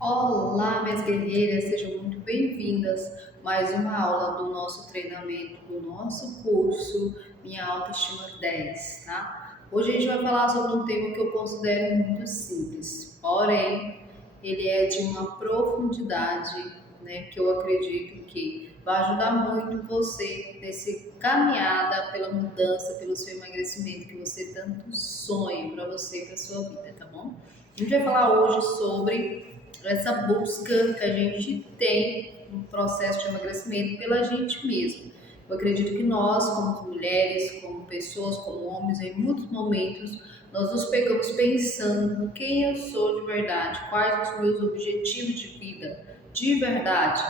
Olá, minhas guerreiras, sejam muito bem-vindas. Mais uma aula do nosso treinamento, do nosso curso Minha Autoestima 10, tá? Hoje a gente vai falar sobre um tema que eu considero muito simples, porém, ele é de uma profundidade, né, que eu acredito que vai ajudar muito você nesse caminhada pela mudança, pelo seu emagrecimento que você tanto sonha para você e para sua vida, tá bom? A gente vai falar hoje sobre essa busca que a gente tem no processo de emagrecimento pela gente mesmo. Eu acredito que nós, como mulheres, como pessoas, como homens, em muitos momentos, nós nos pegamos pensando quem eu sou de verdade, quais os meus objetivos de vida, de verdade,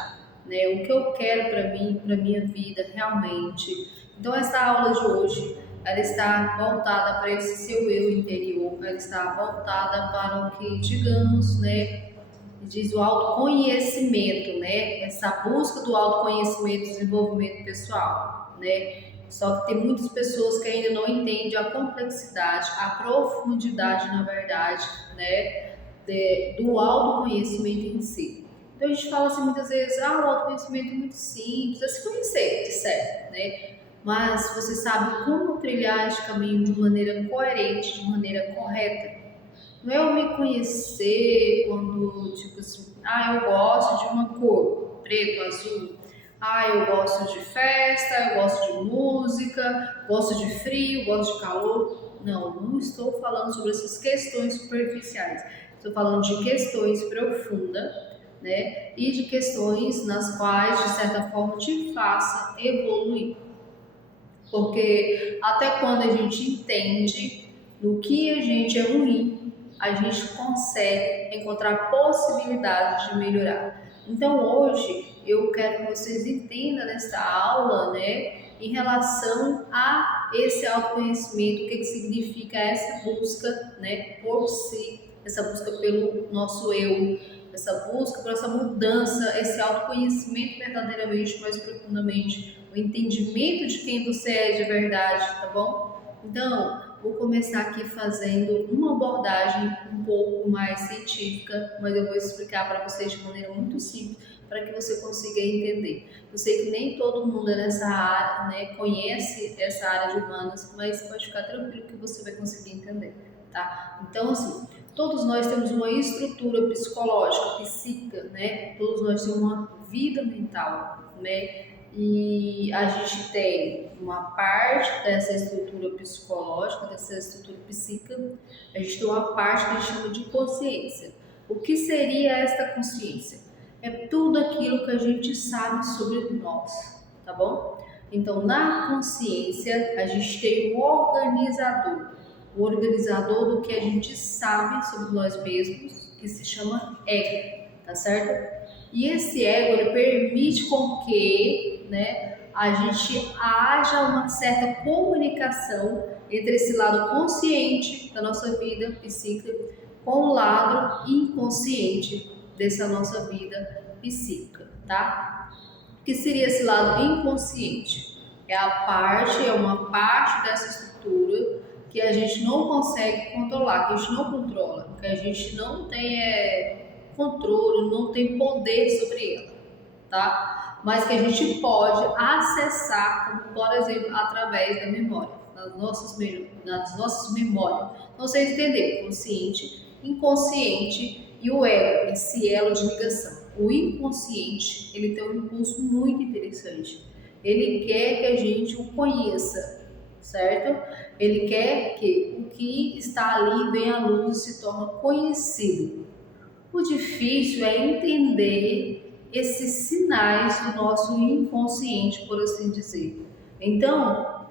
né? O que eu quero para mim, para minha vida realmente. Então essa aula de hoje, ela está voltada para esse seu eu interior, ela está voltada para o que, digamos, né, diz o autoconhecimento, né? Essa busca do autoconhecimento e desenvolvimento pessoal, né? Só que tem muitas pessoas que ainda não entendem a complexidade, a profundidade, na verdade, né? Do autoconhecimento em si. Então a gente fala assim muitas vezes, o autoconhecimento é muito simples, é se conhecer, de certo, né? Mas você sabe como trilhar esse caminho de maneira coerente, de maneira correta. Não é eu me conhecer quando, tipo assim, eu gosto de uma cor, preto, azul. Eu gosto de festa, eu gosto de música, gosto de frio, gosto de calor. Não estou falando sobre essas questões superficiais. Estou falando de questões profundas, né? E de questões nas quais, de certa forma, te faça evoluir. Porque até quando a gente entende no que a gente é ruim, a gente consegue encontrar possibilidades de melhorar. Então hoje eu quero que vocês entendam nesta aula, né, em relação a esse autoconhecimento, o que significa essa busca, né, por si, essa busca pelo nosso eu, essa busca por essa mudança, esse autoconhecimento verdadeiramente, mais profundamente, o entendimento de quem você é de verdade, tá bom? Então, vou começar aqui fazendo uma abordagem um pouco mais científica, mas eu vou explicar para vocês de maneira muito simples, para que você consiga entender. Eu sei que nem todo mundo nessa área, né, conhece essa área de humanas, mas pode ficar tranquilo que você vai conseguir entender, tá? Então, assim, todos nós temos uma estrutura psicológica, psíquica, né? Todos nós temos uma vida mental, né? E a gente tem uma parte dessa estrutura psicológica, dessa estrutura psíquica, a gente tem uma parte que a gente chama de consciência. O que seria esta consciência? É tudo aquilo que a gente sabe sobre nós, tá bom? Então, na consciência, a gente tem o organizador do que a gente sabe sobre nós mesmos, que se chama ego, tá certo? E esse ego, ele permite com que, né, a gente haja uma certa comunicação entre esse lado consciente da nossa vida psíquica com o lado inconsciente dessa nossa vida psíquica, tá? O que seria esse lado inconsciente? É uma parte dessa estrutura que a gente não consegue controlar, que a gente não controla, que a gente não tem controle, não tem poder sobre ela, tá? Mas que a gente pode acessar, como por exemplo, através da memória, nas nossas memórias. Então, vocês entenderam, consciente, inconsciente e o ego, esse elo de ligação. O inconsciente, ele tem um impulso muito interessante. Ele quer que a gente o conheça, certo? Ele quer que o que está ali venha à luz e se torne conhecido. O difícil é entender esses sinais do nosso inconsciente, por assim dizer. Então,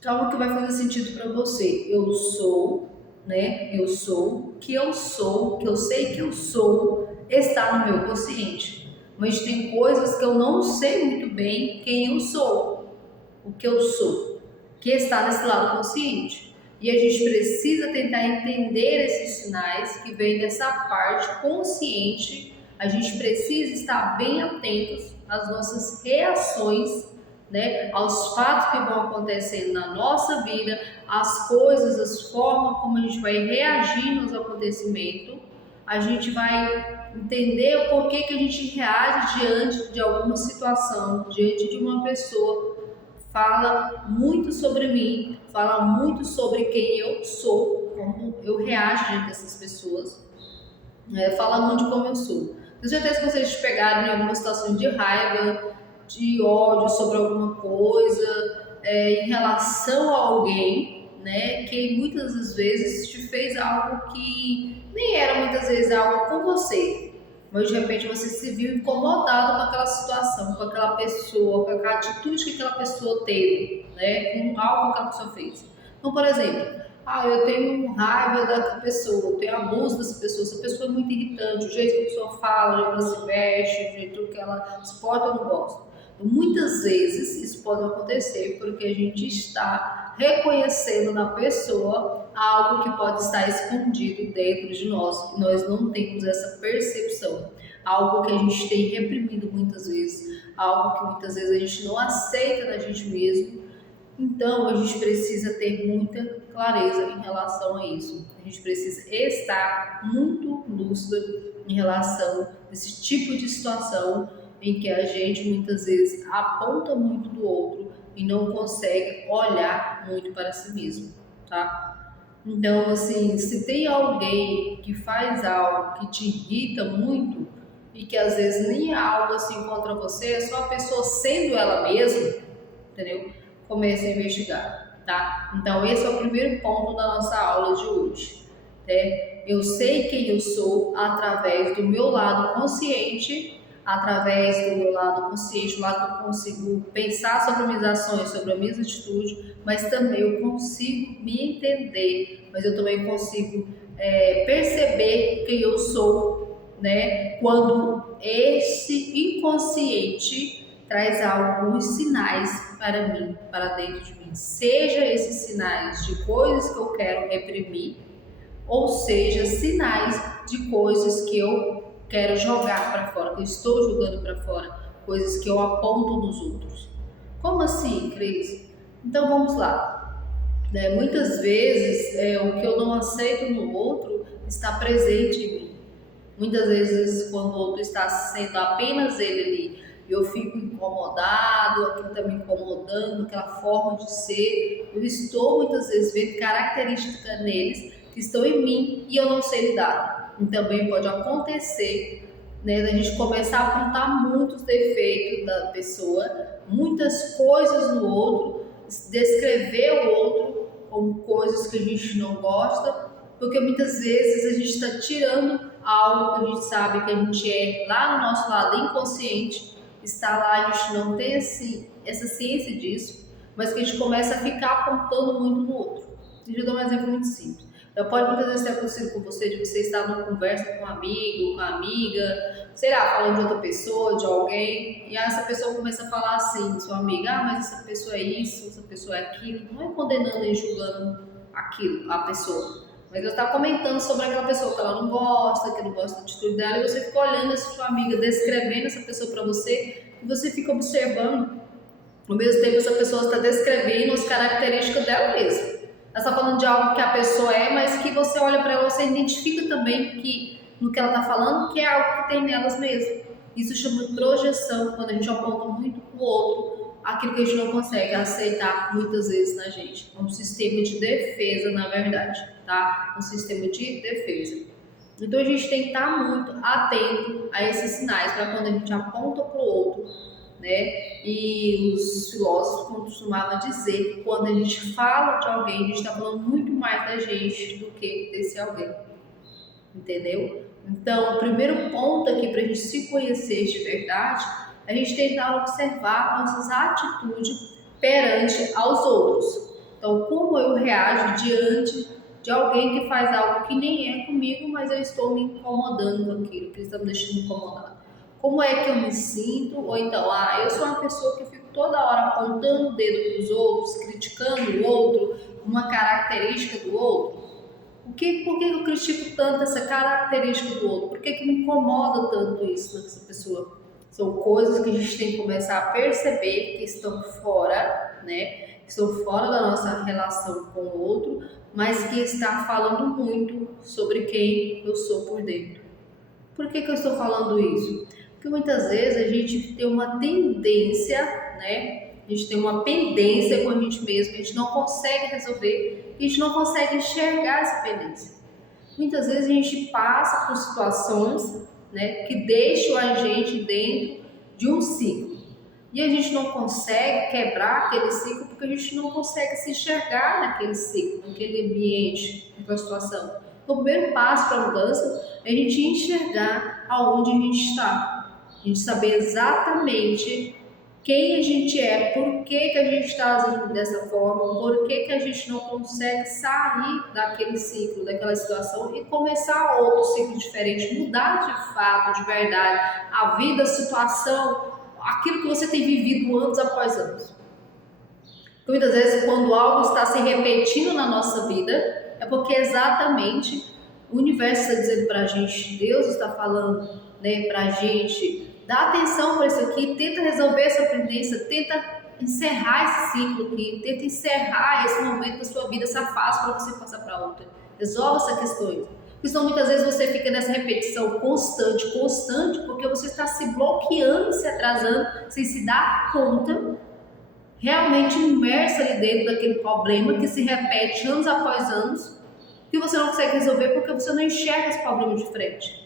calma que vai fazer sentido para você. Eu sou, né? Eu sou, que eu sou, que eu sei que eu sou, está no meu consciente. Mas tem coisas que eu não sei muito bem quem eu sou, o que eu sou, que está nesse lado consciente. E a gente precisa tentar entender esses sinais que vêm dessa parte consciente. A gente precisa estar bem atentos às nossas reações, né, aos fatos que vão acontecendo na nossa vida, as coisas, as formas como a gente vai reagir nos acontecimentos, a gente vai entender o porquê que a gente reage diante de alguma situação, diante de uma pessoa. Fala muito sobre mim, fala muito sobre quem eu sou, como eu reajo diante dessas pessoas, fala muito de como eu sou. Tenho certeza que vocês pegaram em alguma situação de raiva, de ódio sobre alguma coisa, em relação a alguém, né, que muitas das vezes te fez algo que nem era muitas vezes algo com você, mas de repente você se viu incomodado com aquela situação, com aquela pessoa, com aquela atitude que aquela pessoa teve, né, com algo que aquela pessoa fez. Então, por exemplo, eu tenho raiva da pessoa, eu tenho abuso dessa pessoa, essa pessoa é muito irritante, o jeito que a pessoa fala, o jeito que ela se veste, o jeito que ela se porta, eu não gosto. Então, muitas vezes isso pode acontecer porque a gente está reconhecendo na pessoa algo que pode estar escondido dentro de nós e nós não temos essa percepção. Algo que a gente tem reprimido muitas vezes, algo que muitas vezes a gente não aceita na gente mesmo. Então, a gente precisa ter muita clareza em relação a isso. A gente precisa estar muito lúcido em relação a esse tipo de situação em que a gente muitas vezes aponta muito do outro e não consegue olhar muito para si mesmo, tá? Então, assim, se tem alguém que faz algo que te irrita muito e que às vezes nem é algo assim contra você, é só a pessoa sendo ela mesma, entendeu? Comece a investigar, tá? Então, esse é o primeiro ponto da nossa aula de hoje, né? Eu sei quem eu sou através do meu lado consciente, através do meu lado consciente, o lado que eu consigo pensar sobre as minhas ações, sobre a minha atitude, mas também eu consigo me entender, mas eu também consigo perceber quem eu sou, né? Quando esse inconsciente traz alguns sinais para mim, para dentro de mim. Seja esses sinais de coisas que eu quero reprimir, ou seja, sinais de coisas que eu quero jogar para fora, que eu estou jogando para fora, coisas que eu aponto nos outros. Como assim, Cris? Então vamos lá. Muitas vezes o que eu não aceito no outro está presente em mim. Muitas vezes quando o outro está sendo apenas ele ali, eu fico incomodado, aquilo está me incomodando, aquela forma de ser. Eu estou muitas vezes vendo características neles que estão em mim e eu não sei lidar. E também pode acontecer, né, da gente começar a apontar muitos defeitos da pessoa, muitas coisas no outro, descrever o outro como coisas que a gente não gosta, porque muitas vezes a gente está tirando algo que a gente sabe que a gente é lá no nosso lado inconsciente, está lá, a gente não tem essa ciência disso, mas que a gente começa a ficar apontando muito no outro. Deixa eu dar um exemplo muito simples. Então, pode muitas vezes ter acontecido com você, de você estar numa conversa com um amigo, com uma amiga, sei lá, falando de outra pessoa, de alguém, e essa pessoa começa a falar assim, sua amiga, mas essa pessoa é isso, essa pessoa é aquilo, não é condenando e julgando aquilo, a pessoa. Mas ela está comentando sobre aquela pessoa que ela não gosta, que não gosta da atitude dela, e você fica olhando essa sua amiga, descrevendo essa pessoa para você, e você fica observando. Ao mesmo tempo, essa pessoa está descrevendo as características dela mesma. Ela está falando de algo que a pessoa é, mas que você olha para ela, você identifica também que no que ela está falando, que é algo que tem nelas mesmo. Isso chama de projeção, quando a gente aponta muito para o outro, aquilo que a gente não consegue aceitar muitas vezes na gente. É um sistema de defesa, na verdade, tá? Um sistema de defesa. Então a gente tem que estar muito atento a esses sinais, para quando a gente aponta para o outro, né? E os filósofos costumavam dizer que quando a gente fala de alguém, a gente está falando muito mais da gente do que desse alguém. Entendeu? Então, o primeiro ponto aqui para a gente se conhecer de verdade, a gente tentar observar nossas atitudes perante aos outros. Então, como eu reajo diante de alguém que faz algo que nem é comigo, mas eu estou me incomodando com aquilo, que eles estão me deixando incomodado. Como é que eu me sinto? Ou então, eu sou uma pessoa que fico toda hora apontando o dedo para os outros, criticando o outro, uma característica do outro. Por que eu critico tanto essa característica do outro? Por que me incomoda tanto isso nessa pessoa? São coisas que a gente tem que começar a perceber que estão fora, né? Que estão fora da nossa relação com o outro, mas que está falando muito sobre quem eu sou por dentro. Por que eu estou falando isso? Porque muitas vezes a gente tem uma tendência, né? A gente tem uma pendência com a gente mesmo, a gente não consegue resolver, a gente não consegue enxergar essa pendência. Muitas vezes a gente passa por situações, né, que deixam a gente dentro de um ciclo. E a gente não consegue quebrar aquele ciclo porque a gente não consegue se enxergar naquele ciclo, naquele ambiente, naquela situação. Então, o primeiro passo para a mudança é a gente enxergar aonde a gente está. A gente saber exatamente quem a gente é, por que a gente está agindo dessa forma, por que a gente não consegue sair daquele ciclo, daquela situação e começar outro ciclo diferente, mudar de fato, de verdade, a vida, a situação, aquilo que você tem vivido anos após anos. Muitas vezes, quando algo está se repetindo na nossa vida, é porque exatamente o universo está dizendo para a gente, Deus está falando, né, para a gente, dá atenção para isso aqui, tenta resolver essa pendência, tenta encerrar esse ciclo aqui, tenta encerrar esse momento da sua vida, essa fase para você passar para outra. Resolve essa questão. Porque senão muitas vezes você fica nessa repetição constante, porque você está se bloqueando, se atrasando, sem se dar conta, realmente imersa ali dentro daquele problema que se repete anos após anos, que você não consegue resolver porque você não enxerga esse problema de frente.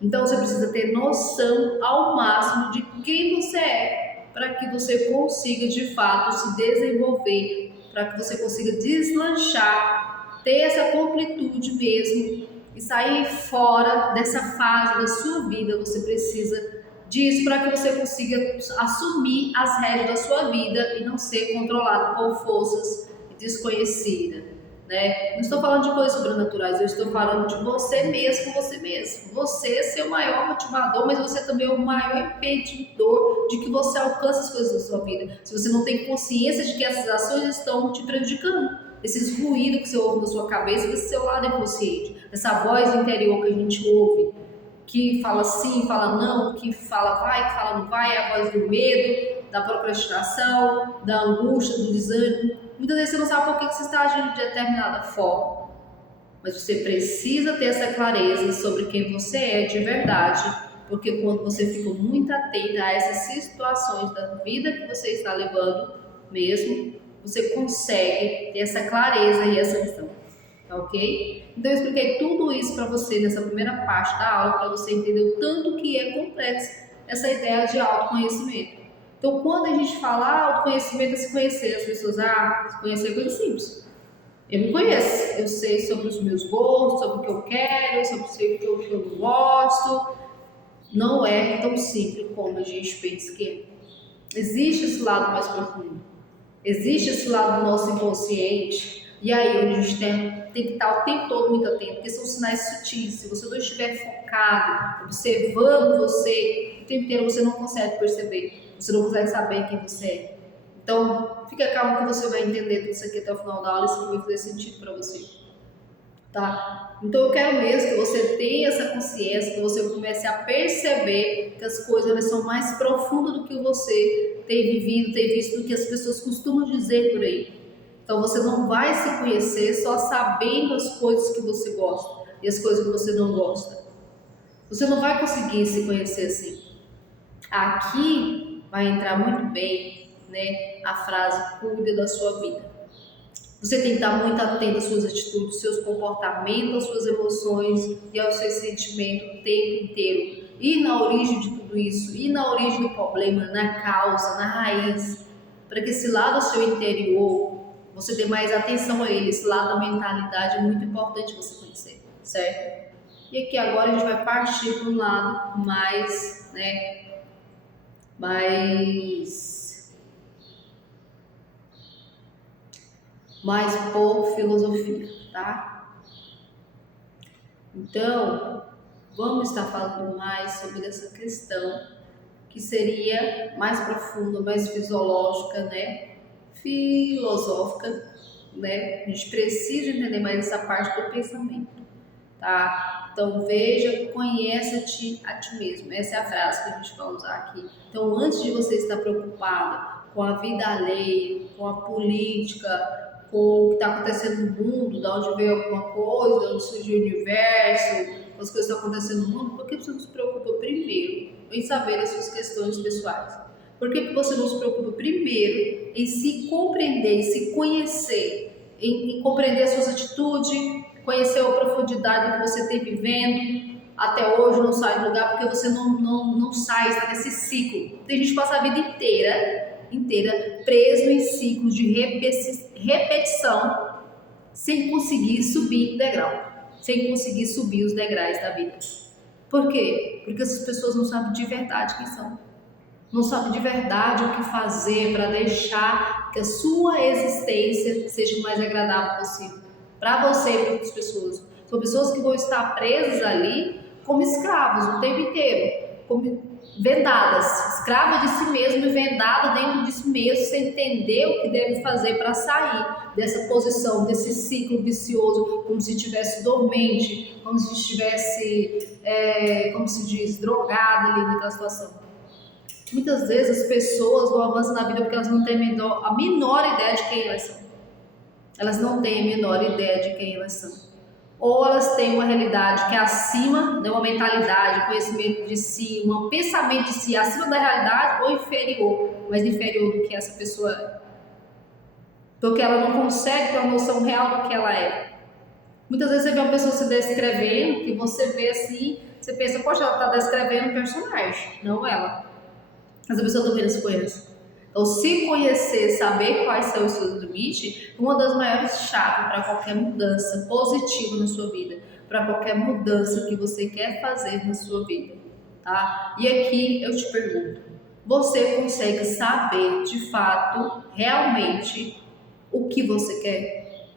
Então você precisa ter noção ao máximo de quem você é, para que você consiga de fato se desenvolver, para que você consiga deslanchar, ter essa completude mesmo e sair fora dessa fase da sua vida. Você precisa disso para que você consiga assumir as rédeas da sua vida e não ser controlado por forças desconhecidas. Né? Não estou falando de coisas sobrenaturais, eu estou falando de você mesmo com você mesmo. Você é seu maior motivador, mas você também é o maior impedidor de que você alcance as coisas da sua vida. Se você não tem consciência de que essas ações estão te prejudicando, esses ruídos que você ouve na sua cabeça, desse seu lado inconsciente, essa voz interior que a gente ouve, que fala sim, fala não, que fala vai, que fala não vai, é a voz do medo, da procrastinação, da angústia, do desânimo. Muitas vezes você não sabe por que você está agindo de determinada forma, mas você precisa ter essa clareza sobre quem você é de verdade, porque quando você fica muito atenta a essas situações da vida que você está levando mesmo, você consegue ter essa clareza e essa visão, tá ok? Então eu expliquei tudo isso para você nessa primeira parte da aula, para você entender o tanto que é complexa essa ideia de autoconhecimento. Então, quando a gente fala autoconhecimento, é se conhecer, as pessoas, se conhecer é coisa simples. Eu me conheço, eu sei sobre os meus gostos, sobre o que eu quero, sobre o que eu não gosto. Não é tão simples como a gente pensa que é. Existe esse lado mais profundo, existe esse lado do nosso inconsciente, e aí onde a gente tem que estar o tempo todo muito atento, porque são sinais sutis. Se você não estiver focado, observando você, o tempo inteiro você não consegue perceber. Você não consegue saber quem você é. Então, fica calmo que você vai entender tudo isso aqui até o final da aula e isso vai fazer sentido para você. Tá? Então, eu quero mesmo que você tenha essa consciência, que você comece a perceber que as coisas elas são mais profundas do que você tem vivido, tem visto, do que as pessoas costumam dizer por aí. Então, você não vai se conhecer só sabendo as coisas que você gosta e as coisas que você não gosta. Você não vai conseguir se conhecer assim. Aqui vai entrar muito bem, né, a frase cuida da sua vida. Você tem que estar muito atento às suas atitudes, aos seus comportamentos, às suas emoções e aos seus sentimentos o tempo inteiro. Ir na origem de tudo isso, ir na origem do problema, na causa, na raiz, para que esse lado seu interior, você dê mais atenção a ele. Esse lado da mentalidade é muito importante você conhecer, certo? E aqui agora a gente vai partir para um lado mais, né, mais por filosofia, tá? Então, vamos estar falando mais sobre essa questão que seria mais profunda, mais fisiológica, né? Filosófica, né? A gente precisa entender mais essa parte do pensamento, tá? Então veja, conhece-te a ti mesmo. Essa é a frase que a gente vai usar aqui. Então, antes de você estar preocupado com a vida alheia, com a política, com o que está acontecendo no mundo, de onde veio alguma coisa, de onde surgiu o universo, as coisas que estão acontecendo no mundo, por que você não se preocupa primeiro em saber as suas questões pessoais? Por que você não se preocupa primeiro em se compreender, em se conhecer, em compreender as suas atitudes, conhecer a profundidade que você tem vivendo, até hoje não sai do lugar porque você não sai, está nesse ciclo. Tem gente que passa a vida inteira preso em ciclos de repetição sem conseguir subir o degrau, sem conseguir subir os degraus da vida. Por quê? Porque essas pessoas não sabem de verdade quem são. Não sabem de verdade o que fazer para deixar que a sua existência seja o mais agradável possível. Para você e para outras pessoas. São pessoas que vão estar presas ali como escravos o tempo inteiro, como vendadas, escrava de si mesmo e vendada dentro de si mesmo, sem entender o que deve fazer para sair dessa posição, desse ciclo vicioso, como se estivesse dormente, como se estivesse, como se diz, drogada ali naquela situação. Muitas vezes as pessoas não avançam na vida porque elas não têm a menor ideia de quem elas são. Elas não têm a menor ideia de quem elas são. Ou elas têm uma realidade que é acima, né, uma mentalidade, conhecimento de si, um pensamento de si acima da realidade, ou inferior, mas inferior do que essa pessoa é. Porque ela não consegue ter uma noção real do que ela é. Muitas vezes você vê uma pessoa se descrevendo, que você vê assim, você pensa, poxa, ela está descrevendo um personagem, não ela. Mas a pessoa também se conhece. Então, se conhecer, saber quais são os seus limites, uma das maiores chaves para qualquer mudança positiva na sua vida, para qualquer mudança que você quer fazer na sua vida, tá? E aqui eu te pergunto, você consegue saber de fato, realmente, o que você quer?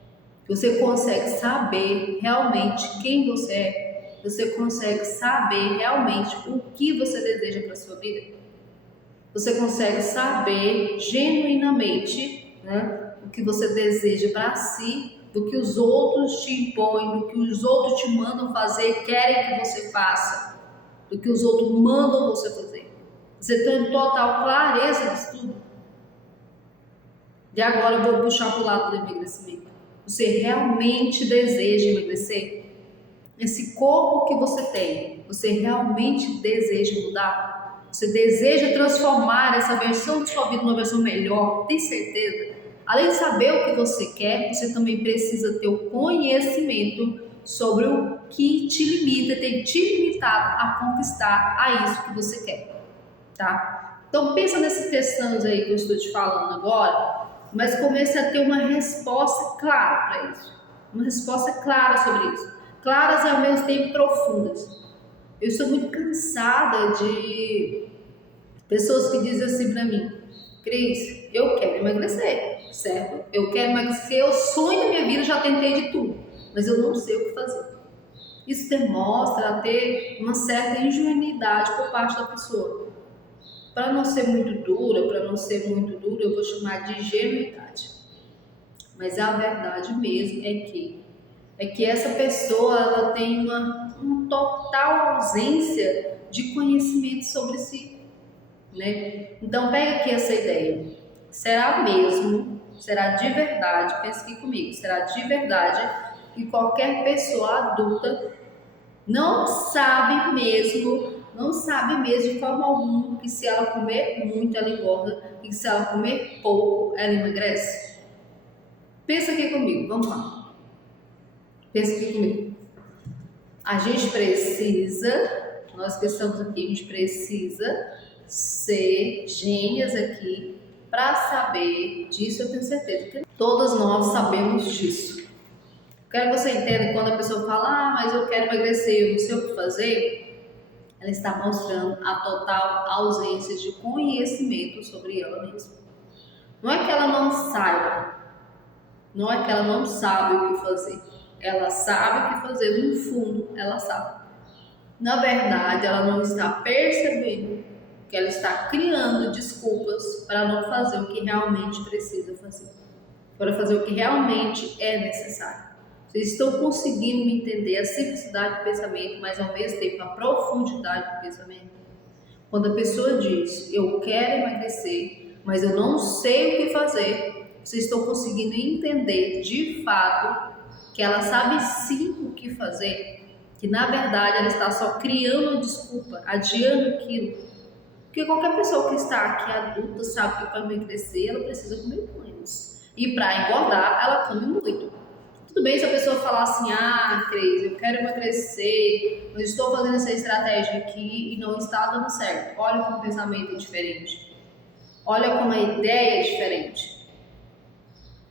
Você consegue saber realmente quem você é? Você consegue saber realmente o que você deseja para a sua vida? Você consegue saber genuinamente, né, o que você deseja para si, do que os outros te impõem, do que os outros te mandam fazer, querem que você faça, do que os outros mandam você fazer. Você tem total clareza disso tudo. E agora eu vou puxar para o lado do emagrecimento. Você realmente deseja emagrecer? Esse corpo que você tem, você realmente deseja mudar? Você deseja transformar essa versão de sua vida numa versão melhor? Tem certeza? Além de saber o que você quer, você também precisa ter o conhecimento sobre o que te limita, tem te limitado a conquistar a isso que você quer, tá? Então pensa nesses questões aí que eu estou te falando agora, mas comece a ter uma resposta clara para isso. Uma resposta clara sobre isso. Claras e ao mesmo tempo profundas. Eu estou muito cansada de pessoas que dizem assim para mim, Cris, eu quero emagrecer, certo? Eu quero emagrecer, o sonho da minha vida, já tentei de tudo, mas eu não sei o que fazer. Isso demonstra a ter uma certa ingenuidade por parte da pessoa. Para não ser muito dura, eu vou chamar de ingenuidade. Mas a verdade mesmo é que essa pessoa ela tem uma total ausência de conhecimento sobre si, né? Então pega aqui essa ideia. Será de verdade, pense aqui comigo, será de verdade que qualquer pessoa adulta não sabe mesmo de forma alguma que se ela comer muito ela engorda e que se ela comer pouco ela emagrece? Pensa aqui comigo, vamos lá. Pensa aqui comigo. Nós que estamos aqui, a gente precisa ser gênias aqui para saber disso, eu tenho certeza. Todas nós sabemos disso. Quero que você entenda quando a pessoa fala, mas eu quero emagrecer, eu não sei o que fazer, ela está mostrando a total ausência de conhecimento sobre ela mesma. Não é que ela não saiba, não é que ela não sabe o que fazer. Ela sabe o que fazer, no fundo ela sabe. Na verdade, ela não está percebendo que ela está criando desculpas para não fazer o que realmente precisa fazer, para fazer o que realmente é necessário. Vocês estão conseguindo me entender a simplicidade do pensamento, mas ao mesmo tempo a profundidade do pensamento? Quando a pessoa diz, eu quero emagrecer, mas eu não sei o que fazer, Vocês estão conseguindo entender de fato que ela sabe sim o que fazer? Que na verdade ela está só criando uma desculpa, adiando aquilo. Porque qualquer pessoa que está aqui adulta sabe que para emagrecer ela precisa comer menos. E para engordar ela come muito. Tudo bem se a pessoa falar assim, Cris, eu quero emagrecer, eu estou fazendo essa estratégia aqui e não está dando certo. Olha como o pensamento é diferente. Olha como a ideia é diferente.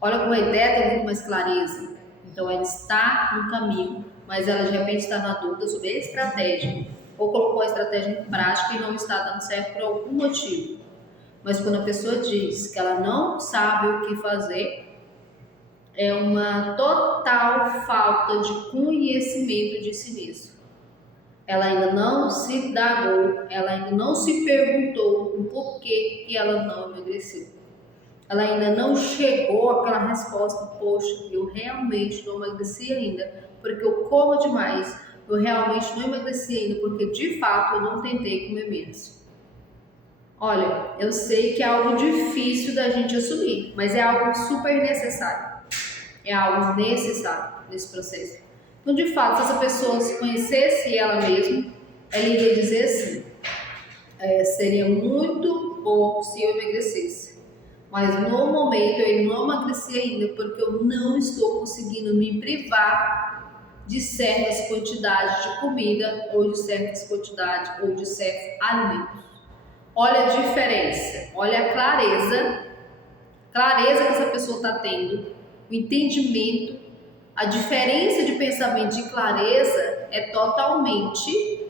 Olha como a ideia tem muito mais clareza. Então ela está no caminho, mas ela de repente está na dúvida sobre a estratégia. Ou colocou a estratégia em prática e não está dando certo por algum motivo. Mas quando a pessoa diz que ela não sabe o que fazer, é uma total falta de conhecimento de si mesmo. Ela ainda não se indagou, ela ainda não se perguntou o porquê que ela não emagreceu. Ela ainda não chegou àquela resposta, poxa, eu realmente não emagreci ainda, porque eu como demais. Eu realmente não emagreci ainda, porque de fato eu não tentei comer menos. Olha, eu sei que é algo difícil da gente assumir, mas é algo super necessário. É algo necessário nesse processo. Então, de fato, se essa pessoa se conhecesse ela mesma, ela iria dizer assim, seria muito bom se eu emagrecesse. Mas no momento eu não emagreci ainda, porque eu não estou conseguindo me privar de certas quantidades de comida, ou de certas quantidades, ou de certos alimentos. Olha a diferença, olha a clareza que essa pessoa está tendo, o entendimento, a diferença de pensamento de clareza é totalmente,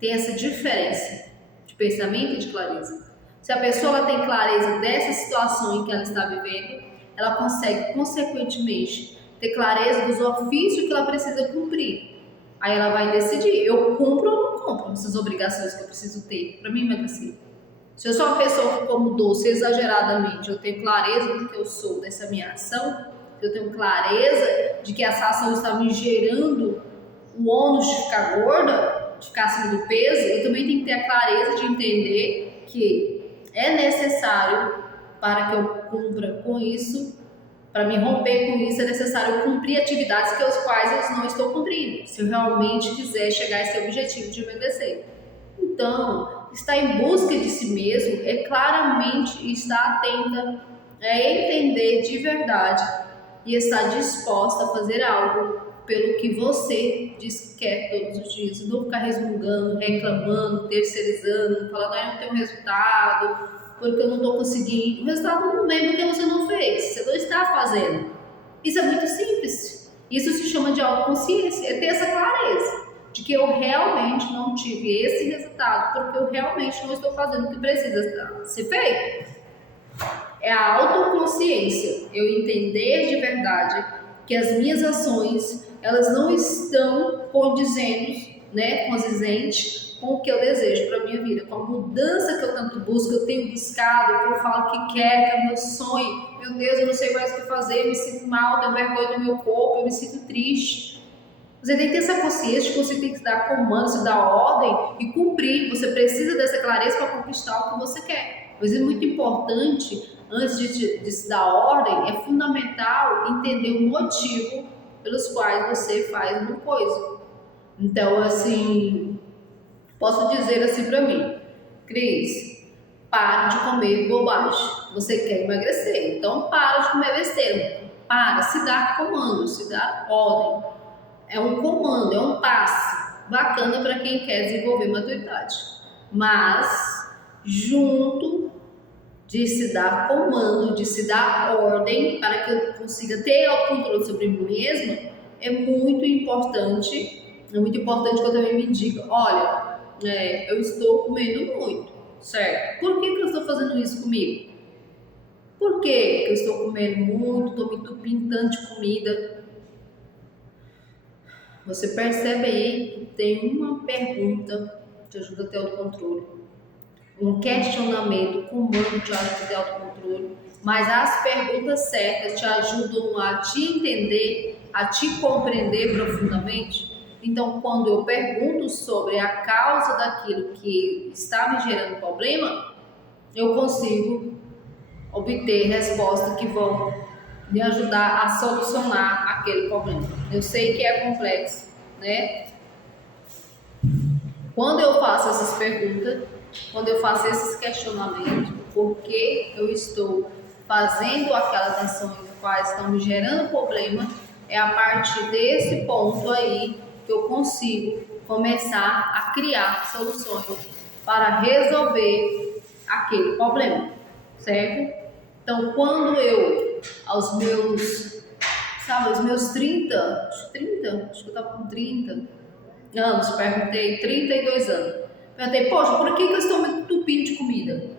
tem essa diferença de pensamento e de clareza. Se a pessoa ela tem clareza dessa situação em que ela está vivendo, ela consegue, consequentemente, ter clareza dos ofícios que ela precisa cumprir. Aí ela vai decidir, eu cumpro ou não cumpro essas obrigações que eu preciso ter para me emagrecer. Se eu sou uma pessoa que como doce exageradamente, eu tenho clareza do que eu sou dessa minha ação, eu tenho clareza de que essa ação está me gerando o ônus de ficar gorda, de ficar acima do peso, eu também tenho que ter a clareza de entender que é necessário para que eu cumpra com isso, para me romper com isso, é necessário cumprir atividades que os quais eu não estou cumprindo, se eu realmente quiser chegar a esse objetivo de emagrecer. Então, estar em busca de si mesmo é claramente estar atenta, é entender de verdade e estar disposta a fazer algo pelo que você diz que quer todos os dias. Não ficar resmungando, reclamando, terceirizando, falando, eu não tenho resultado, porque eu não estou conseguindo. O resultado não vem porque você não fez, você não está fazendo. Isso é muito simples. Isso se chama de autoconsciência, é ter essa clareza de que eu realmente não tive esse resultado, porque eu realmente não estou fazendo o que precisa ser feito. É a autoconsciência, eu entender de verdade que as minhas ações, elas não estão condizentes com o que eu desejo para a minha vida, com a mudança que eu tanto busco, eu tenho buscado, que eu falo que quero, que é meu sonho. Meu Deus, eu não sei mais o que fazer, eu me sinto mal, tenho vergonha do meu corpo, eu me sinto triste. Você tem que ter essa consciência de que você tem que dar comando, se dar ordem e cumprir. Você precisa dessa clareza para conquistar o que você quer. Mas é muito importante, antes de se dar ordem, é fundamental entender o motivo pelos quais você faz uma coisa. Então, assim, posso dizer assim para mim, Cris, pare de comer bobagem. Você quer emagrecer, então para de comer besteira. Para, se dá comando, se dá ordem. É um comando, é um passe bacana para quem quer desenvolver maturidade. Mas, junto de se dar comando, de se dar ordem para que eu consiga ter autocontrole sobre mim mesma, é muito importante que eu também me diga, olha, eu estou comendo muito, certo? Por que eu estou fazendo isso comigo? Por que eu estou comendo muito, estou me entupindo tanto de comida? Você percebe aí que tem uma pergunta que ajuda a ter autocontrole, um questionamento comum te ajuda a ter autocontrole, mas as perguntas certas te ajudam a te entender, a te compreender profundamente. Então, quando eu pergunto sobre a causa daquilo que está me gerando problema, eu consigo obter respostas que vão me ajudar a solucionar aquele problema. Eu sei que é complexo, né? Quando eu faço essas perguntas, quando eu faço esses questionamentos, por que eu estou fazendo aquelas ações quais estão me gerando problema, é a partir desse ponto aí que eu consigo começar a criar soluções para resolver aquele problema, certo? Então, quando eu, aos meus 30, acho que eu estava com 30 anos, perguntei, 32 anos, perguntei, poxa, por que eu estou me entupindo de comida?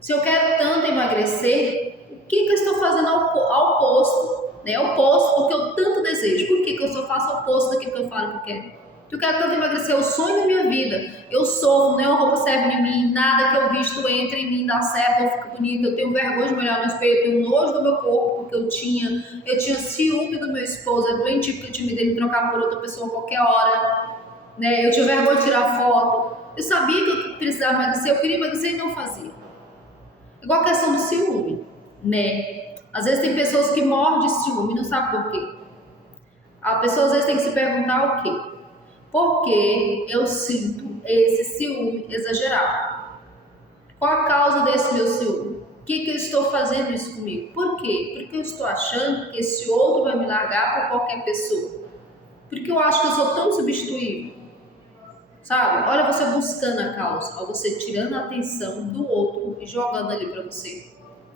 Se eu quero tanto emagrecer, o que eu estou fazendo ao oposto? Né? Oposto porque eu tanto desejo. Por que eu só faço o oposto daquilo que eu falo que eu quero? Eu quero tanto emagrecer, é o sonho da minha vida. Eu sofro, nenhuma roupa serve em mim, nada que eu visto entra em mim, dá certo, eu fico bonita, eu tenho vergonha de me olhar no espelho, eu tenho nojo do meu corpo, porque eu tinha ciúme do meu esposo, é doente porque eu tinha medo de trocar por outra pessoa a qualquer hora, né? Eu tinha vergonha de tirar foto, eu sabia que eu precisava emagrecer, eu queria emagrecer e não fazia. Igual a questão do ciúme, né? Às vezes tem pessoas que morrem de ciúme e não sabem por quê. A pessoa às vezes tem que se perguntar o quê? Por que eu sinto esse ciúme exagerado? Qual a causa desse meu ciúme? O que eu estou fazendo isso comigo? Por quê? Porque eu estou achando que esse outro vai me largar por qualquer pessoa. Porque eu acho que eu sou tão substituível. Sabe? Olha você buscando a causa, olha você tirando a atenção do outro e jogando ali para você.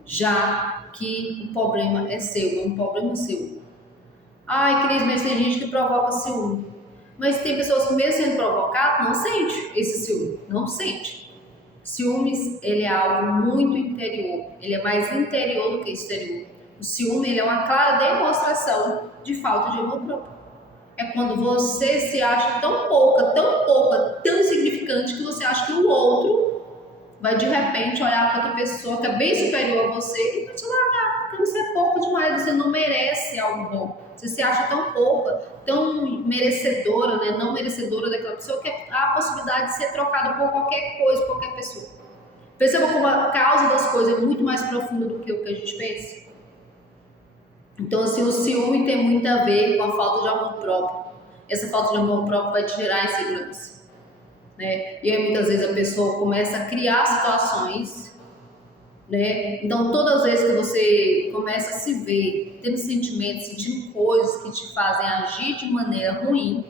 Já que o problema é seu, é um problema seu. Ai, Cris, mas tem gente que provoca ciúme. Mas tem pessoas que mesmo sendo provocadas, não sente esse ciúme, não sente. Ciúmes, ele é algo muito interior, ele é mais interior do que exterior. O ciúme, ele é uma clara demonstração de falta de amor próprio. É quando você se acha tão pouca, tão insignificante que você acha que o outro vai de repente olhar para outra pessoa que é bem superior a você e vai te largar, porque você é pouco demais, você não merece algo bom. Você se acha tão pouca, tão merecedora, né? Não merecedora daquela pessoa, que há a possibilidade de ser trocada por qualquer coisa, por qualquer pessoa. Perceba como a causa das coisas é muito mais profunda do que o que a gente pensa. Então, assim, o ciúme tem muito a ver com a falta de amor próprio. Essa falta de amor próprio vai te gerar insegurança, né? E aí, muitas vezes, a pessoa começa a criar situações, né? Então, todas as vezes que você começa a se ver tendo sentimentos, sentindo coisas que te fazem agir de maneira ruim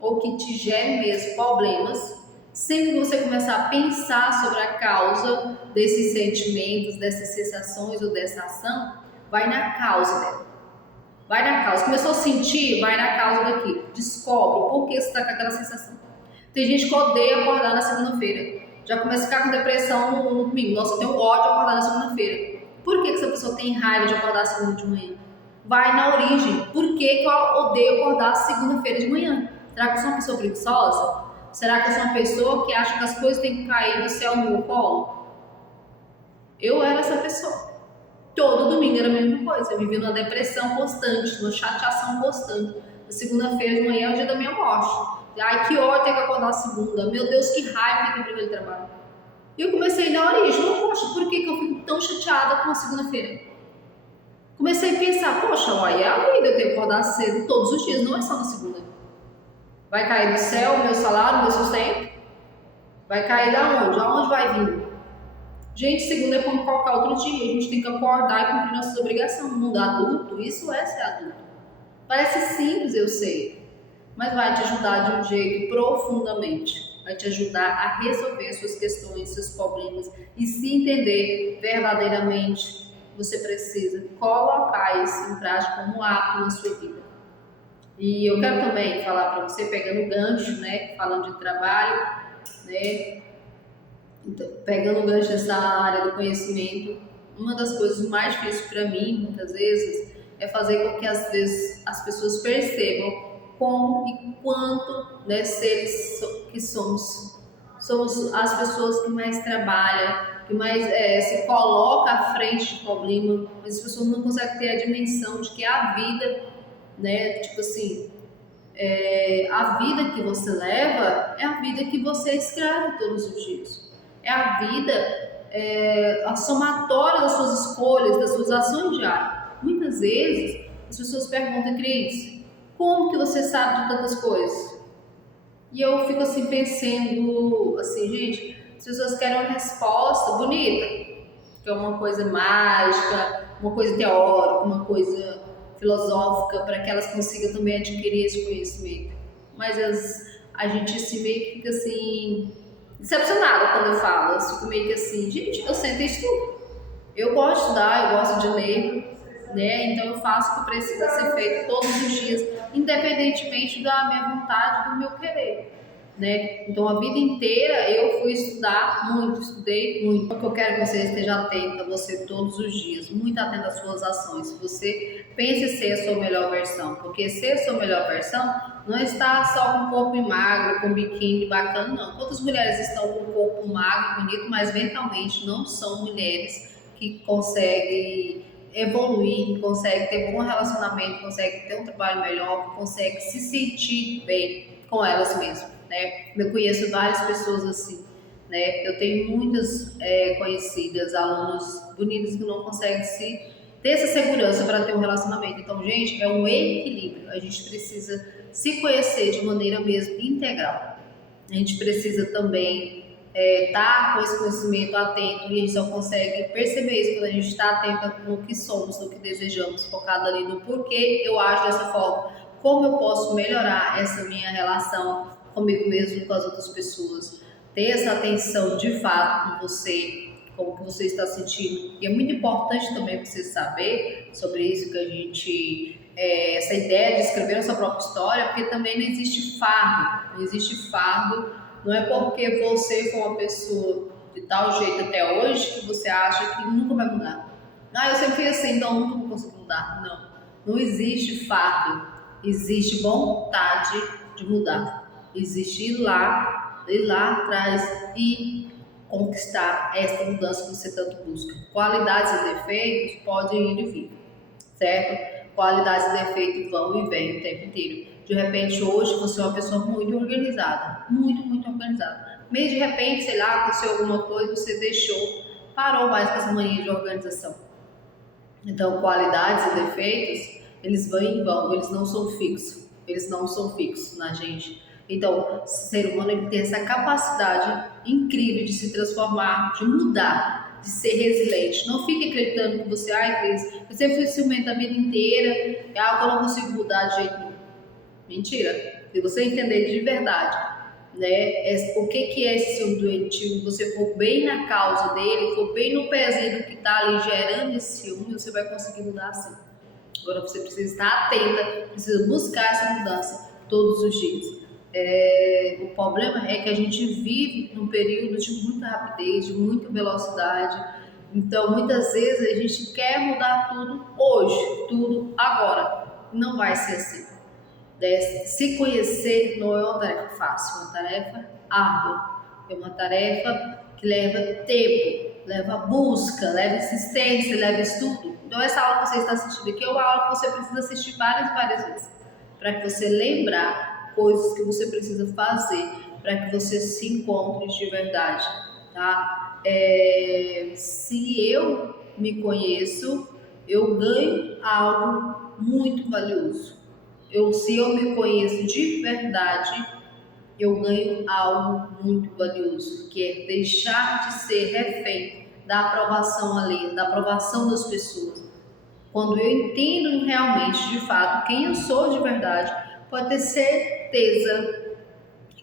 ou que te gerem mesmo problemas, sempre que você começar a pensar sobre a causa desses sentimentos, dessas sensações ou dessa ação, vai na causa dela. Vai na causa. Começou a sentir, vai na causa daqui. Descobre por que você está com aquela sensação. Tem gente que odeia acordar na segunda-feira. Já começa a ficar com depressão no domingo. Nossa, eu tenho ódio de acordar na segunda-feira. Por que essa pessoa tem raiva de acordar segunda de manhã? Vai na origem. Por que eu odeio acordar segunda-feira de manhã? Será que eu sou uma pessoa preguiçosa? Será que eu sou uma pessoa que acha que as coisas têm que cair do céu no meu colo? Eu era essa pessoa. Todo domingo era a mesma coisa. Eu vivia numa depressão constante, numa chateação constante. Na segunda-feira de manhã é o dia da minha morte. Ai, que hora tem que acordar segunda. Meu Deus, que raiva que eu primeiro trabalho. E eu comecei na origem. Poxa, por que eu fico tão chateada com a segunda-feira? Comecei a pensar, poxa, olha, é a vida, eu tenho que acordar cedo todos os dias, não é só na segunda. Vai cair do céu o meu salário, o meu sustento? Vai cair da onde? Aonde vai vir? Gente, segunda é como qualquer outro dia, a gente tem que acordar e cumprir nossas obrigações. No mundo adulto, isso é ser adulto. Parece simples, eu sei, mas vai te ajudar de um jeito profundamente. Vai te ajudar a resolver suas questões, seus problemas e se entender verdadeiramente. Você precisa colocar isso em prática como hábito na sua vida. E eu quero também falar para você, pegando o gancho, né, falando de trabalho, né, então, pegando o gancho dessa área do conhecimento, uma das coisas mais difíceis para mim, muitas vezes, é fazer com que às vezes as pessoas percebam como e quanto, né, seres que somos. Somos as pessoas que mais trabalham, que mais se coloca à frente de problema, mas as pessoas não conseguem ter a dimensão de que a vida, né, tipo assim, a vida que você leva é a vida que você escreve todos os dias. É a vida a somatória das suas escolhas, das suas ações diárias. Muitas vezes as pessoas perguntam, Cris, como que você sabe de tantas coisas? E eu fico assim pensando, assim, gente, as pessoas querem uma resposta bonita, que é uma coisa mágica, uma coisa teórica, uma coisa filosófica, para que elas consigam também adquirir esse conhecimento. Mas a gente assim, meio que fica assim, decepcionada quando eu falo. Eu fico meio que assim, gente, eu sento e estudo. Eu gosto de estudar, eu gosto de ler, né? Então eu faço o que precisa ser feito todos os dias, independentemente da minha vontade, do meu querer, né? Então a vida inteira eu fui estudar muito, estudei muito. O que eu quero que você esteja atento a você todos os dias, muito atento às suas ações. Você pense ser a sua melhor versão, porque ser a sua melhor versão não está só com corpo magro, com biquíni bacana, não. Quantas mulheres estão com corpo magro, bonito, mas mentalmente não são mulheres que conseguem evoluir, consegue ter bom relacionamento, consegue ter um trabalho melhor, consegue se sentir bem com elas mesmas, né? Eu conheço várias pessoas assim, né? Eu tenho muitas conhecidas, alunos bonitos que não conseguem ter essa segurança para ter um relacionamento. Então, gente, é um equilíbrio. A gente precisa se conhecer de maneira mesmo integral. A gente precisa também estar com esse conhecimento atento, e a gente só consegue perceber isso quando a gente está atento no que somos, no que desejamos, focado ali no porquê eu acho dessa forma, como eu posso melhorar essa minha relação comigo mesmo e com as outras pessoas, ter essa atenção de fato com você, como que você está sentindo. E é muito importante também você saber sobre isso, que a gente essa ideia de escrever a sua própria história, porque também não existe fardo. Não é porque você foi uma pessoa de tal jeito até hoje que você acha que nunca vai mudar. Eu sempre fui assim, então nunca vou conseguir mudar. Não existe fardo. Existe vontade de mudar. Existe ir lá atrás e conquistar essa mudança que você tanto busca. Qualidades e defeitos podem ir e vir, certo? Qualidades e defeitos vão e vêm o tempo inteiro. De repente, hoje, você é uma pessoa muito organizada. Muito organizada. Mas, de repente, sei lá, aconteceu alguma coisa, você parou mais com essa mania de organização. Então, qualidades e defeitos, eles vão e vão, eles não são fixos. Eles não são fixos na gente. Então, o ser humano ele tem essa capacidade incrível de se transformar, de mudar, de ser resiliente. Não fique acreditando que você, Cris, eu sempre fui ciumenta a vida inteira, é algo que eu não consigo mudar de jeito nenhum. Mentira. Se você entender de verdade, né, o que é esse ciúme doentio, você for bem na causa dele, for bem no pezinho do que está ali gerando esse ciúme, você vai conseguir mudar assim. Agora você precisa estar atenta, precisa buscar essa mudança todos os dias. O problema é que a gente vive num período de muita rapidez, de muita velocidade. Então, muitas vezes a gente quer mudar tudo hoje, tudo agora. Não vai ser assim. Se conhecer não é uma tarefa fácil, é uma tarefa árdua. É uma tarefa que leva tempo, leva busca, leva insistência, leva estudo. Então, essa aula que você está assistindo aqui é uma aula que você precisa assistir várias vezes, para que você lembrar coisas que você precisa fazer para que você se encontre de verdade, tá? Se eu me conheço, eu ganho algo muito valioso. Se eu me conheço de verdade, eu ganho algo muito valioso, que é deixar de ser refém da aprovação alheia, da aprovação das pessoas. Quando eu entendo realmente, de fato, quem eu sou de verdade, pode ter certeza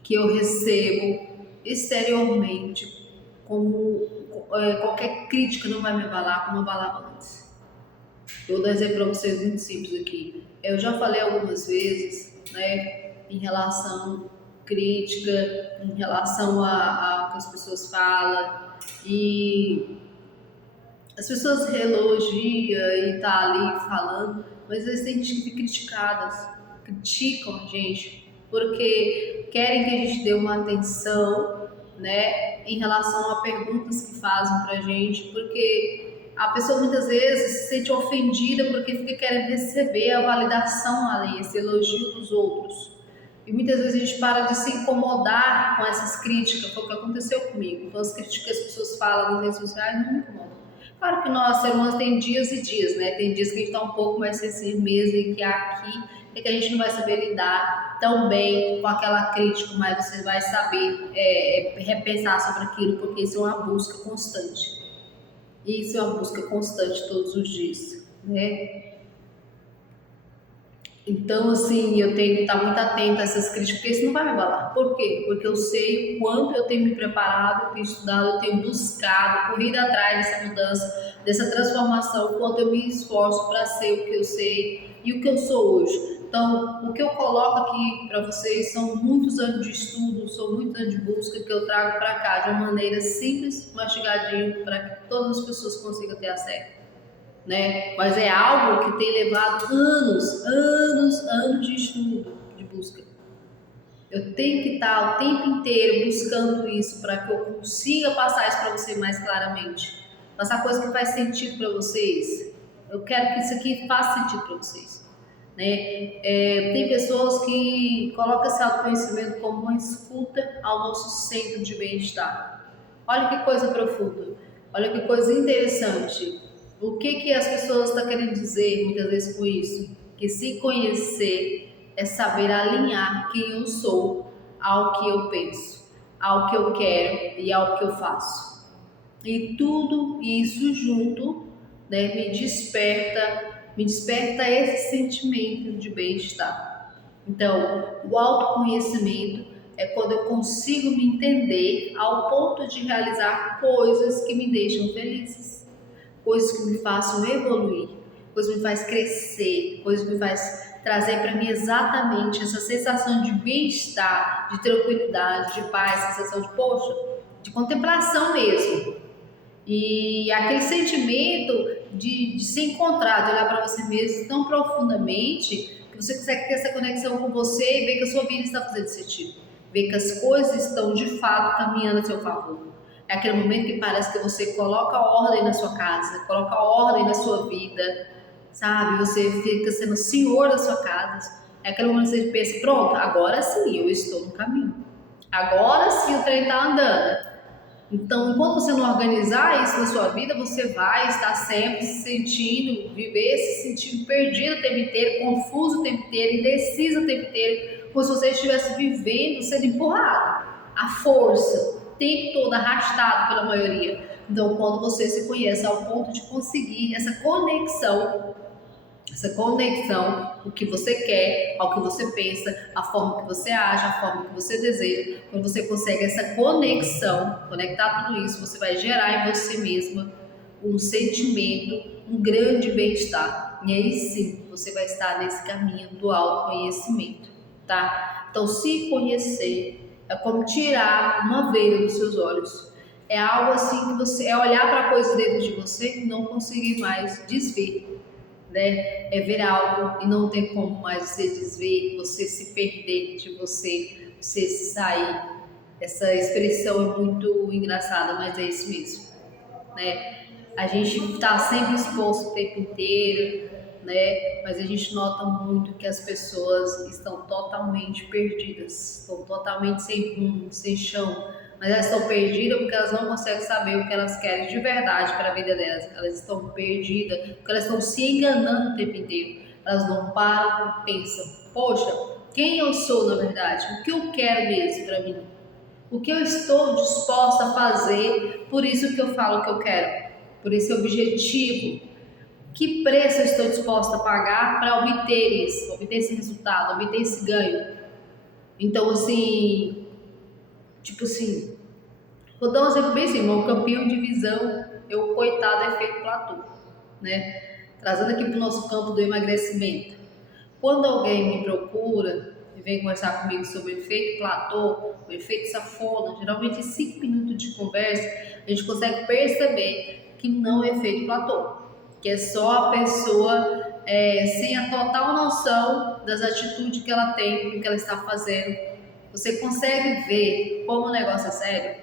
que eu recebo exteriormente como qualquer crítica não vai me abalar como abalava antes. Eu vou dar um exemplo para vocês muito simples aqui. Eu já falei algumas vezes, né, em relação crítica, em relação a que as pessoas falam, e as pessoas elogiam e tá ali falando, mas eles têm que ser criticadas, criticam a gente, porque querem que a gente dê uma atenção, né, em relação a perguntas que fazem pra gente, porque a pessoa muitas vezes se sente ofendida porque fica querendo receber a validação alheia, esse elogio dos outros. E muitas vezes a gente para de se incomodar com essas críticas, foi o que aconteceu comigo. Então as críticas que as pessoas falam nas redes sociais não me incomodam. Claro que nós, seres humanos, tem dias e dias, né? Tem dias que a gente está um pouco mais sensível mesmo e que aqui é que a gente não vai saber lidar tão bem com aquela crítica, mas você vai saber repensar sobre aquilo, porque isso é uma busca constante. Isso é uma busca constante todos os dias, né? Então, assim, eu tenho que estar muito atenta a essas críticas, porque isso não vai me abalar. Por quê? Porque eu sei o quanto eu tenho me preparado, eu tenho estudado, eu tenho buscado, corrido atrás dessa mudança, dessa transformação, o quanto eu me esforço para ser o que eu sei e o que eu sou hoje. Então, o que eu coloco aqui para vocês são muitos anos de estudo, são muitos anos de busca que eu trago para cá de uma maneira simples, mastigadinho, para que todas as pessoas consigam ter acesso. Né? Mas é algo que tem levado anos de estudo, de busca. Eu tenho que estar o tempo inteiro buscando isso para que eu consiga passar isso para vocês mais claramente. Passar coisa que faz sentido para vocês. Eu quero que isso aqui faça sentido para vocês. Né? Tem pessoas que colocam esse autoconhecimento como uma escuta ao nosso centro de bem-estar. Olha que coisa profunda, olha que coisa interessante. O que as pessoas estão querendo dizer muitas vezes com isso? Que se conhecer é saber alinhar quem eu sou ao que eu penso, ao que eu quero e ao que eu faço. E tudo isso junto, né, me desperta esse sentimento de bem-estar. Então, o autoconhecimento é quando eu consigo me entender ao ponto de realizar coisas que me deixam felizes. Coisas que me façam evoluir, coisas que me faz crescer, coisas que me faz trazer para mim exatamente essa sensação de bem-estar, de tranquilidade, de paz, sensação de, poxa, de contemplação mesmo. E aquele sentimento de se encontrar, de olhar para você mesmo tão profundamente, que você consegue ter essa conexão com você e ver que a sua vida está fazendo sentido. Ver que as coisas estão de fato caminhando a seu favor. É aquele momento que parece que você coloca ordem na sua casa, coloca ordem na sua vida, sabe? Você fica sendo senhor da sua casa. É aquele momento que você pensa, pronto, agora sim eu estou no caminho. Agora sim o trem está andando. Então, enquanto você não organizar isso na sua vida, você vai estar sempre se sentindo, se sentindo perdido o tempo inteiro, confuso o tempo inteiro, indeciso o tempo inteiro, como se você estivesse vivendo, sendo empurrado à força, o tempo todo arrastado pela maioria. Então, quando você se conhece ao ponto de conseguir essa conexão, o que você quer, ao que você pensa, a forma que você age, a forma que você deseja, quando você consegue essa conexão, conectar tudo isso, você vai gerar em você mesma um sentimento, um grande bem-estar. E aí sim, você vai estar nesse caminho do autoconhecimento, tá? Então, se conhecer é como tirar uma veia dos seus olhos. É algo assim que você, é olhar para coisas dentro de você e não conseguir mais desver. Né? É ver algo e não ter como mais você desver, você se perder de você se sair. Essa expressão é muito engraçada, mas é isso mesmo, né? A gente está sempre exposto o tempo inteiro, né? Mas a gente nota muito que as pessoas estão totalmente perdidas, estão totalmente sem rumo, sem chão. Mas elas estão perdidas porque elas não conseguem saber o que elas querem de verdade para a vida delas. Elas estão perdidas porque elas estão se enganando o tempo inteiro. Elas não param e pensam, poxa, quem eu sou na verdade? O que eu quero mesmo para mim? O que eu estou disposta a fazer por isso que eu falo que eu quero? Por esse objetivo? Que preço eu estou disposta a pagar para obter isso? Obter esse resultado, obter esse ganho? Então, assim... Tipo assim, vou dar um exemplo bem assim, um campeão de visão, eu coitado efeito platô, né? Trazendo aqui para o nosso campo do emagrecimento. Quando alguém me procura e vem conversar comigo sobre o efeito platô, o efeito sanfona, geralmente em 5 minutos de conversa, a gente consegue perceber que não é efeito platô, que é só a pessoa sem a total noção das atitudes que ela tem, do que ela está fazendo. Você consegue ver como o negócio é sério?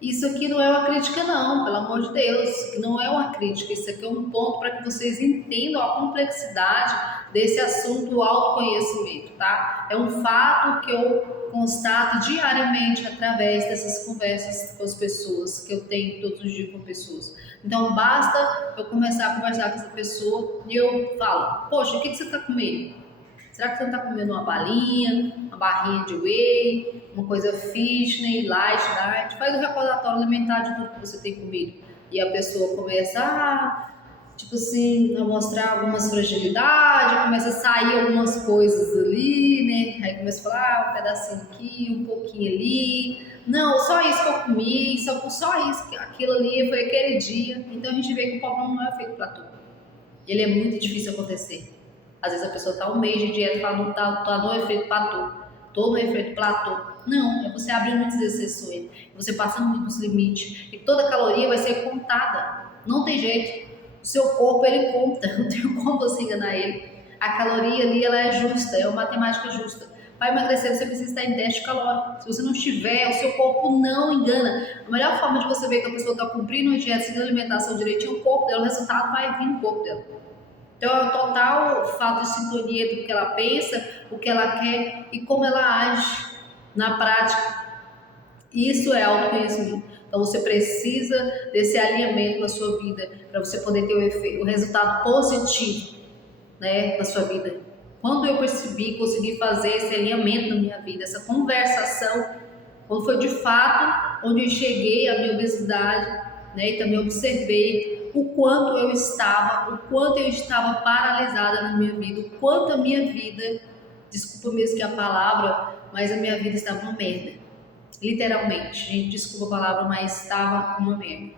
Isso aqui não é uma crítica não, pelo amor de Deus, isso aqui não é uma crítica, isso aqui é um ponto para que vocês entendam a complexidade desse assunto autoconhecimento, tá? É um fato que eu constato diariamente através dessas conversas com as pessoas, que eu tenho todos os dias com pessoas. Então basta eu começar a conversar com essa pessoa e eu falo, poxa, o que você está comendo? Será que você não está comendo uma balinha, uma barrinha de whey, uma coisa fitness, light, diet? Faz o recordatório alimentar de tudo que você tem comido. E a pessoa começa tipo assim, a mostrar algumas fragilidades, começa a sair algumas coisas ali, né? Aí começa a falar, um pedacinho aqui, um pouquinho ali. Não, só isso que eu comi, só isso, aquilo ali foi aquele dia. Então a gente vê que o problema não é feito para tudo. Ele é muito difícil acontecer. Às vezes a pessoa está um mês de dieta e fala, não tá no efeito platô. Tô no efeito platô. Não, é você abrir muitas exceções, você passando muitos limites. E toda caloria vai ser contada. Não tem jeito. O seu corpo, ele conta. Não tem como você enganar ele. A caloria ali, ela é justa, é uma matemática justa. Para emagrecer, você precisa estar em déficit calórico. Se você não estiver, o seu corpo não engana. A melhor forma de você ver que a pessoa está cumprindo a dieta, seguindo a alimentação direitinho, o corpo dela, o resultado vai vir no corpo dela. Então é o total fato de sintonia do que ela pensa, o que ela quer e como ela age na prática. Isso é autoconhecimento. Então você precisa desse alinhamento na sua vida para você poder ter o resultado positivo, né, na sua vida. Quando eu consegui fazer esse alinhamento na minha vida, essa conversação, quando foi de fato onde eu cheguei à minha obesidade, né, e também observei o quanto eu estava paralisada na minha vida, o quanto a minha vida, desculpa mesmo que a palavra, mas a minha vida estava uma merda. Literalmente, gente, desculpa a palavra, mas estava uma merda,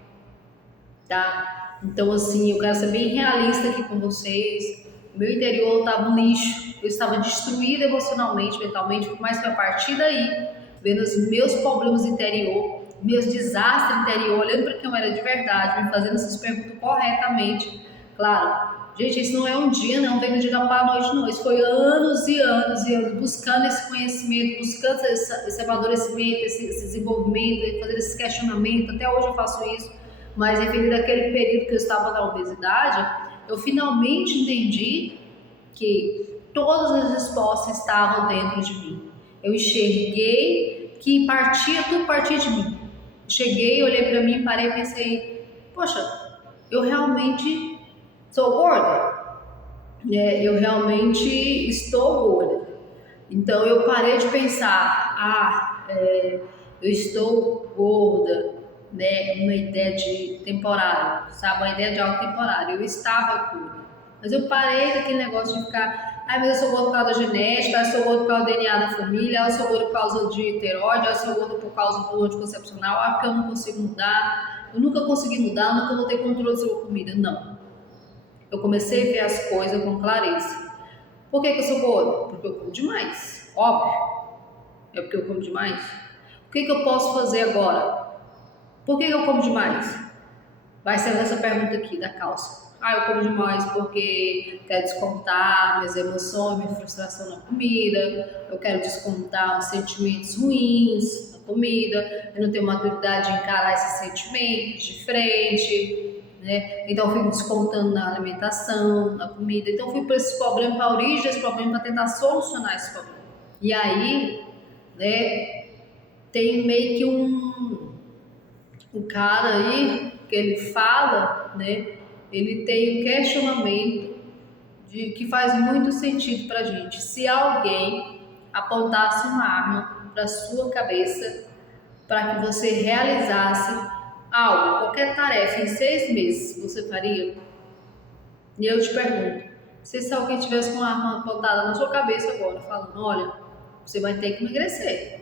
tá? Então, assim, eu quero ser bem realista aqui com vocês. O meu interior estava um lixo, eu estava destruída emocionalmente, mentalmente, mas foi a partir daí, vendo os meus problemas interior, meus desastres interior, olhando para quem eu era de verdade, me fazendo essas perguntas corretamente. Claro, gente, isso não é um dia, não vem do dia da noite, não. Isso foi anos e anos e anos buscando esse conhecimento, buscando esse amadurecimento, esse desenvolvimento, fazer esse questionamento. Até hoje eu faço isso, mas devido àquele período que eu estava na obesidade, eu finalmente entendi que todas as respostas estavam dentro de mim. Eu enxerguei que tudo partia de mim. Cheguei, olhei para mim, parei e pensei, poxa, eu realmente sou gorda? Eu realmente estou gorda. Então eu parei de pensar, eu estou gorda, né? Uma ideia de temporário, sabe? Uma ideia de algo temporário. Eu estava gorda. Mas eu parei daquele negócio de ficar, mas eu sou gorda por causa da genética, eu sou gorda por causa do DNA da família, eu sou gorda por causa de tireoide, eu sou gorda por causa do anticoncepcional, porque eu não consigo mudar, eu nunca consegui mudar, nunca vou ter controle sobre a comida. Não. Eu comecei a ver as coisas com clareza. Por que eu sou gorda? Porque eu como demais. Óbvio. É porque eu como demais. O que eu posso fazer agora? Por que eu como demais? Vai ser essa pergunta aqui da calça. Eu como demais porque quero descontar minhas emoções, minha frustração na comida. Eu quero descontar os sentimentos ruins na comida. Eu não tenho maturidade de encarar esses sentimentos de frente, né? Então eu fico descontando na alimentação, na comida. Então eu fui para esse problema, para a origem desse problema, para tentar solucionar esse problema. E aí, né, tem meio que um cara aí que ele fala, né? Ele tem um questionamento que faz muito sentido pra gente. Se alguém apontasse uma arma para sua cabeça para que você realizasse algo, qualquer tarefa em 6 meses, você faria? E eu te pergunto, se alguém tivesse com uma arma apontada na sua cabeça agora, falando, olha, você vai ter que emagrecer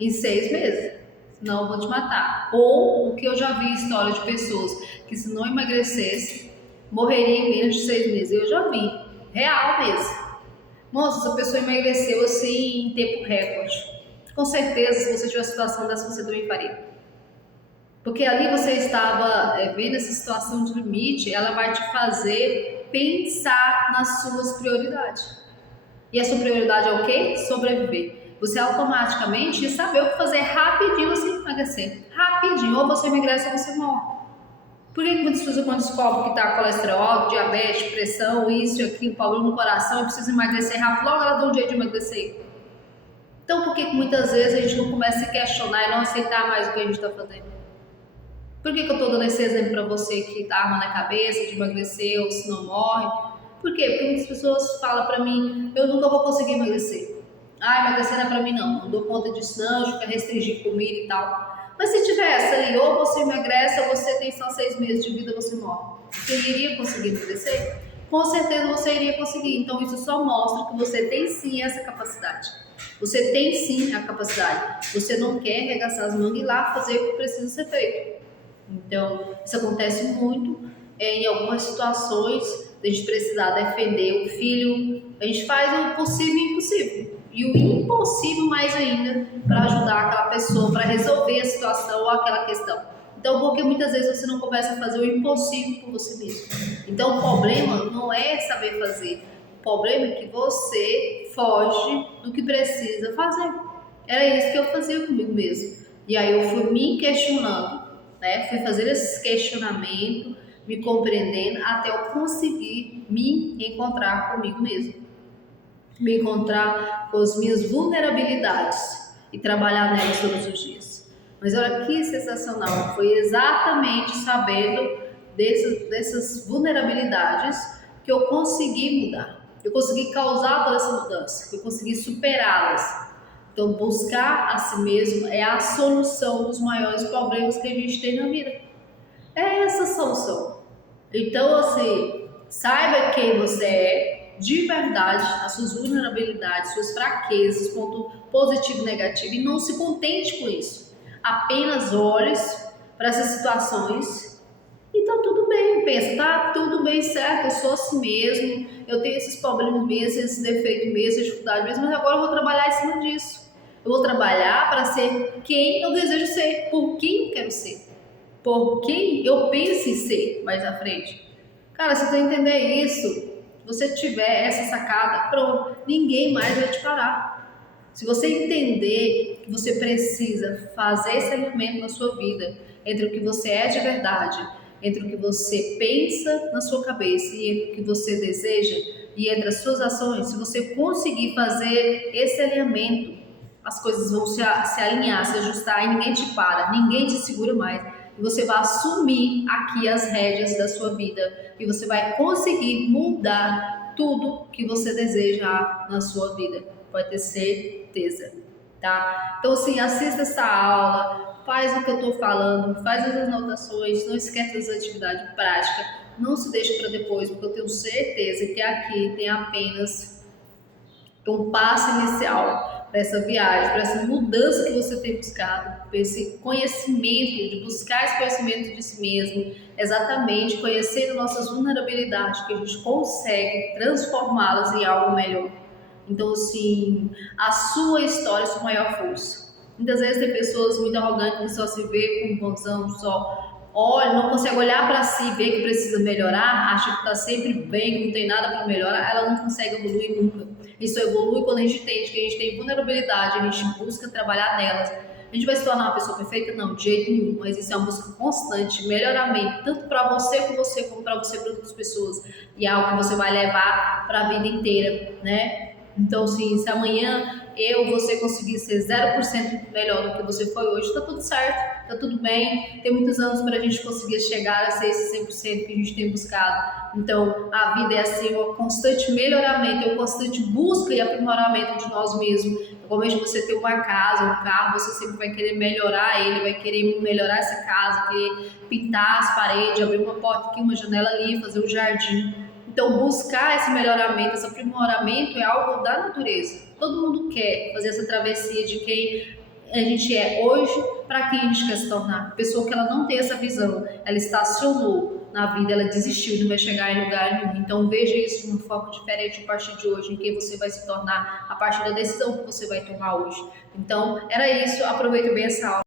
em 6 meses, senão eu vou te matar. Ou o que eu já vi história de pessoas que se não emagrecesse, morreria em menos de 6 meses. Eu já vi, real mesmo. Nossa, essa pessoa emagreceu assim em tempo recorde. Com certeza, se você tiver uma situação dessa, você também faria. Porque ali você estava vendo essa situação de limite, ela vai te fazer pensar nas suas prioridades. E a sua prioridade é o quê? Sobreviver. Você automaticamente ia saber o que fazer rapidinho você emagrecer. emagrecer. Rapidinho, ou você emagrece ou você morre. Por que muitas pessoas quando descobrem que está colesterol alto, diabetes, pressão, isso e aquilo, problema no coração, precisa emagrecer rápido, logo ela dá um jeito de emagrecer? Então por que muitas vezes a gente não começa a se questionar e não aceitar mais o que a gente está fazendo? Por que eu estou dando esse exemplo para você que tá arma na cabeça de emagrecer ou se não morre? Por quê? Porque muitas pessoas falam para mim, eu nunca vou conseguir emagrecer. Ah, emagrecer não é para mim não dou conta disso não, eu quero restringir comida e tal. Mas se tivesse ali, ou você emagrece ou você tem só 6 meses de vida, você morre. Você iria conseguir emagrecer? Com certeza você iria conseguir. Então isso só mostra que você tem sim essa capacidade. Você tem sim a capacidade. Você não quer arregaçar as mangas e ir lá fazer o que precisa ser feito. Então, isso acontece muito em algumas situações, a gente precisar defender o filho, a gente faz o possível e o impossível. E o impossível mais ainda para ajudar aquela pessoa, para resolver a situação ou aquela questão. Então, porque muitas vezes você não começa a fazer o impossível por você mesmo. Então, o problema não é saber fazer. O problema é que você foge do que precisa fazer. Era isso que eu fazia comigo mesmo. E aí eu fui me questionando, né? Fui fazer esse questionamento, me compreendendo até eu conseguir me encontrar comigo mesmo, me encontrar com as minhas vulnerabilidades e trabalhar nelas todos os dias. Mas olha que sensacional, foi exatamente sabendo dessas vulnerabilidades que eu consegui mudar, eu consegui causar toda essa mudança, que eu consegui superá-las. Então, buscar a si mesmo é a solução dos maiores problemas que a gente tem na vida. É essa a solução. Então, assim, saiba quem você é, de verdade, as suas vulnerabilidades, suas fraquezas, ponto positivo e negativo, e não se contente com isso. Apenas olhe para essas situações e tá tudo bem. Pensa, tá tudo bem, certo, eu sou assim mesmo, eu tenho esses problemas mesmo, esses defeitos mesmo, essas dificuldades mesmo, mas agora eu vou trabalhar em cima disso. Eu vou trabalhar para ser quem eu desejo ser, por quem eu quero ser, por quem eu penso em ser mais à frente. Cara, se você entender isso, se você tiver essa sacada, pronto, ninguém mais vai te parar. Se você entender que você precisa fazer esse alinhamento na sua vida, entre o que você é de verdade, entre o que você pensa na sua cabeça e entre o que você deseja, e entre as suas ações, se você conseguir fazer esse alinhamento, as coisas vão se alinhar, se ajustar e ninguém te para, ninguém te segura mais. E você vai assumir aqui as rédeas da sua vida e você vai conseguir mudar tudo que você deseja na sua vida. Pode ter certeza, tá? Então, assim, assista essa aula, faz o que eu tô falando, faz as anotações, não esquece das atividades práticas, não se deixe para depois, porque eu tenho certeza que aqui tem apenas um passo inicial para essa viagem, para essa mudança que você tem buscado, para esse conhecimento, de buscar esse conhecimento de si mesmo, exatamente conhecendo nossas vulnerabilidades, que a gente consegue transformá-las em algo melhor. Então, assim, a sua história é a sua maior força. Muitas vezes tem pessoas muito arrogantes que só se vê com um bonzão, só olha, não consegue olhar para si, ver que precisa melhorar, acha que está sempre bem, que não tem nada para melhorar, ela não consegue evoluir nunca. Isso evolui quando a gente entende que a gente tem vulnerabilidade, a gente busca trabalhar nelas. A gente vai se tornar uma pessoa perfeita? Não, de jeito nenhum, mas isso é uma busca constante, melhoramento, tanto para você, como para você, para outras pessoas. E é algo que você vai levar para a vida inteira, né? Então, sim, se amanhã você conseguir ser 0% melhor do que você foi hoje, tá tudo certo, tá tudo bem. Tem muitos anos para a gente conseguir chegar a ser esse 100% que a gente tem buscado. Então, a vida é assim, um constante melhoramento, é uma constante busca e aprimoramento de nós mesmos. Como você ter uma casa, um carro, você sempre vai querer melhorar ele, vai querer melhorar essa casa, querer pintar as paredes, abrir uma porta aqui, uma janela ali, fazer um jardim. Então, buscar esse melhoramento, esse aprimoramento é algo da natureza. Todo mundo quer fazer essa travessia de quem a gente é hoje para quem a gente quer se tornar. A pessoa que ela não tem essa visão, ela estacionou na vida, ela desistiu, não vai chegar em lugar nenhum. Então, veja isso de uma forma diferente a partir de hoje, em quem você vai se tornar a partir da decisão que você vai tomar hoje. Então, era isso. Aproveite bem essa aula.